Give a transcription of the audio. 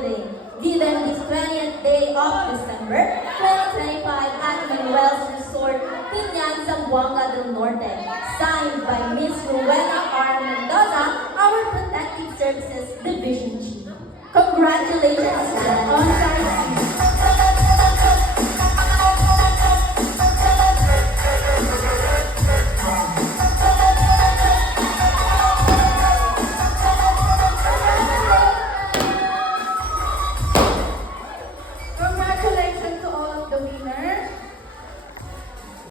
building, given this 20th day of December 2025 at Manuel's Resort, Piñan, Zamboanga del Norte. Signed by Miss Rowena R. Mendoza, our Protective Services Division Chief. Congratulations, on-site. Congratulations to all of the winners.